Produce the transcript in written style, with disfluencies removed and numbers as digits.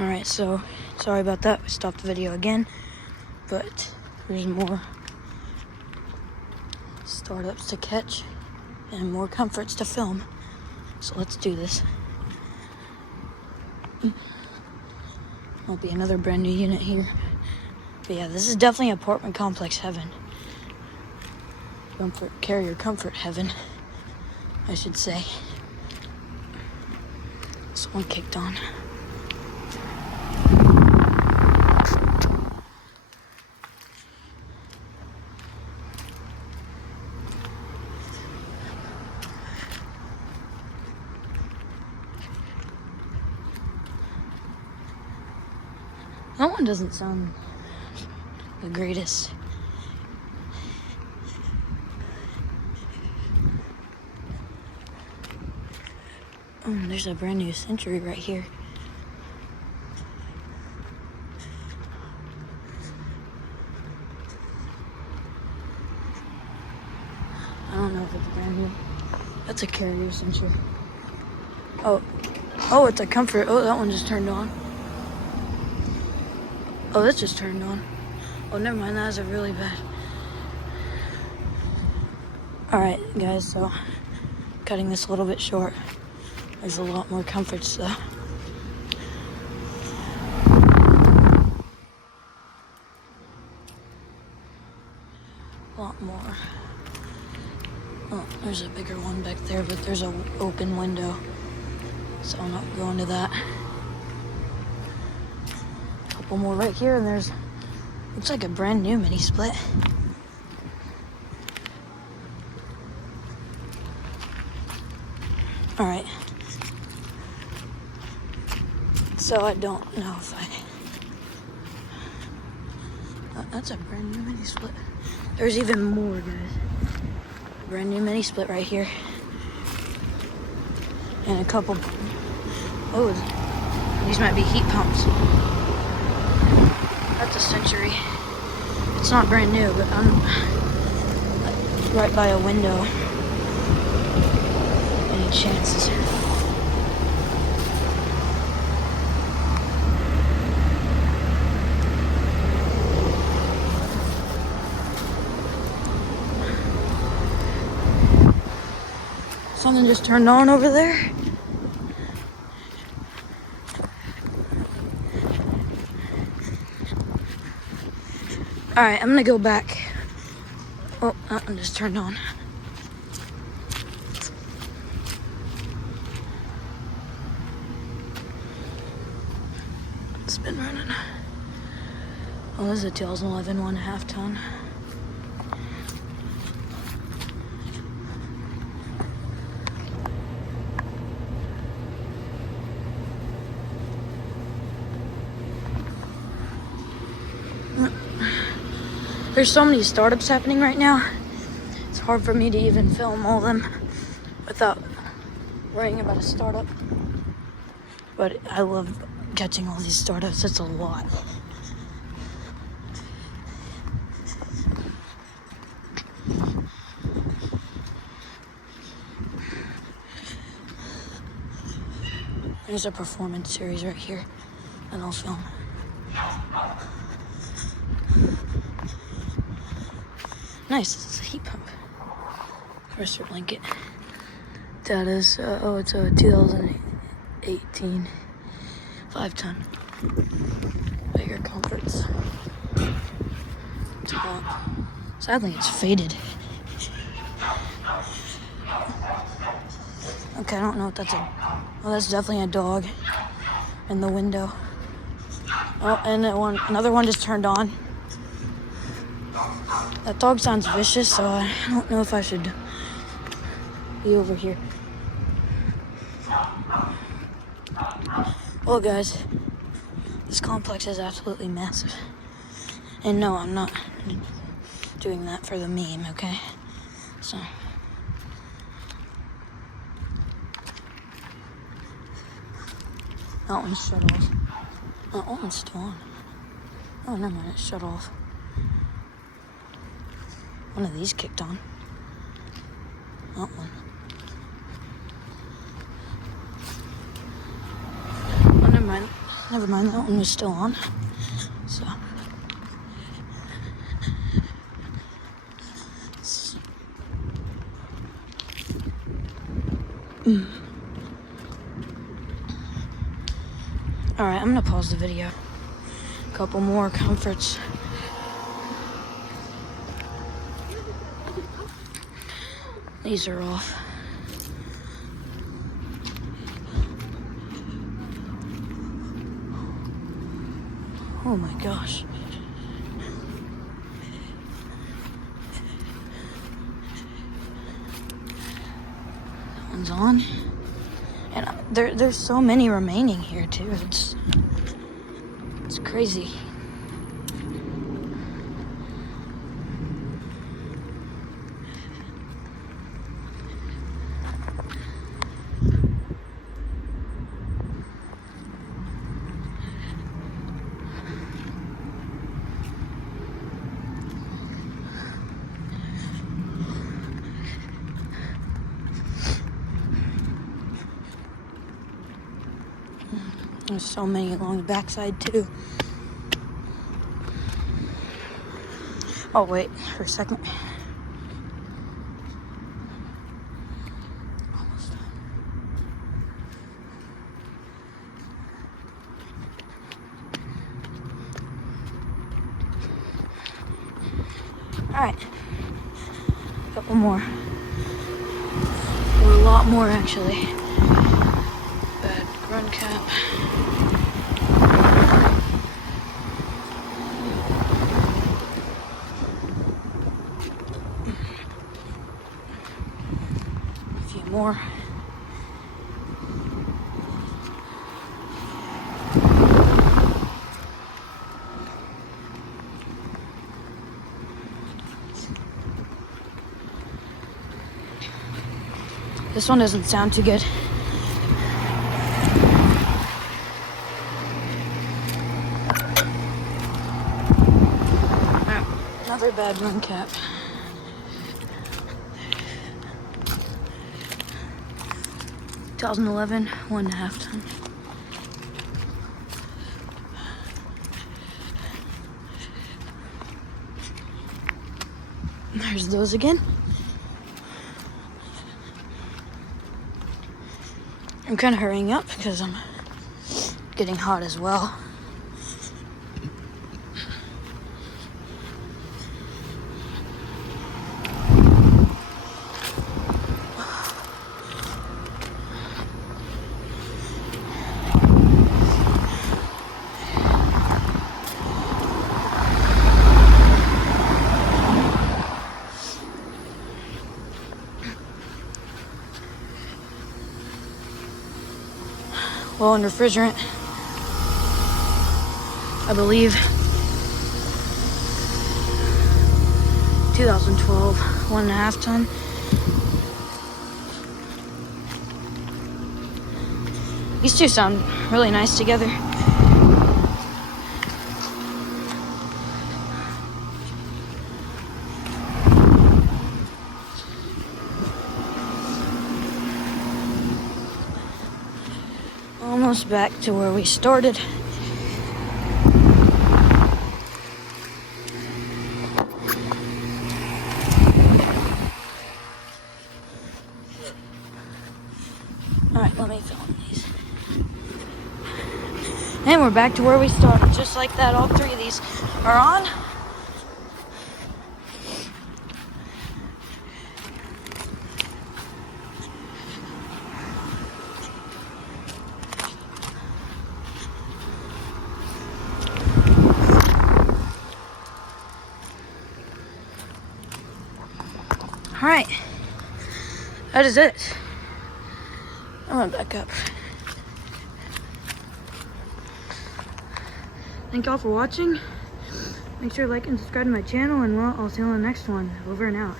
Alright, so sorry about that. I stopped the video again, but there's more startups to catch and more comforts to film. So let's do this. Might be another brand new unit here. But yeah, this is definitely apartment complex heaven. Carrier comfort heaven, I should say. This one kicked on. That one doesn't sound the greatest. There's a brand new Century right here. I don't know if it's brand new. That's a Carrier Century. Oh, it's a Comfort. Oh, that one just turned on. Oh, this just turned on. Oh, never mind. That's a really bad. Alright, guys, so cutting this a little bit short. There's a lot more comforts, though. A lot more. Oh, there's a bigger one back there, but there's an open window, so I'm not going to that. A couple more right here, and there's, looks like a brand new mini split. All right. So I don't know if that's a brand new mini split. There's even more, guys. Brand new mini split right here. And a couple, oh, these might be heat pumps. That's a Century. It's not brand new, but I'm right by a window. Any chances? Something just turned on over there. Alright, I'm gonna go back. Oh, that one just turned on. It's been running. Oh, this is a 2011 1.5 ton. There's so many startups happening right now. It's hard for me to even film all of them without worrying about a startup. But I love catching all these startups. It's a lot. There's a performance series right here that I'll film. Nice, it's a heat pump. Pressure blanket. That is, it's a 2018 5-ton. Bigger comforts. It's hot. Sadly, it's faded. Okay, I don't know what that's a. Oh, that's definitely a dog in the window. Oh, and another one just turned on. That dog sounds vicious, so I don't know if I should be over here. Well, guys, this complex is absolutely massive. And no, I'm not doing that for the meme, okay? So. That one's shut off. That one's still on. Oh, never mind, it's shut off. One of these kicked on. That one. Oh, never mind. Never mind, that one was still on. So. Alright, I'm gonna pause the video. A couple more comforts. These are off. Oh my gosh. That one's on. And there's so many remaining here too. It's crazy. There's so many along the backside too. Oh wait, for a second. Almost done. Alright. A couple more. Or a lot more actually. Bad run cap. More. This one doesn't sound too good. Another bad run cap. – 2011, 1.5 ton. There's those again. I'm kind of hurrying up because I'm getting hot as well. Well, in refrigerant, I believe 2012, 1.5 ton. These two sound really nice together. Almost back to where we started. Alright, let me film these. And we're back to where we started. Just like that, all three of these are on. Alright, that is it. I'm gonna back up. Thank y'all for watching. Make sure to like and subscribe to my channel, and well, I'll see you on the next one. Over and out.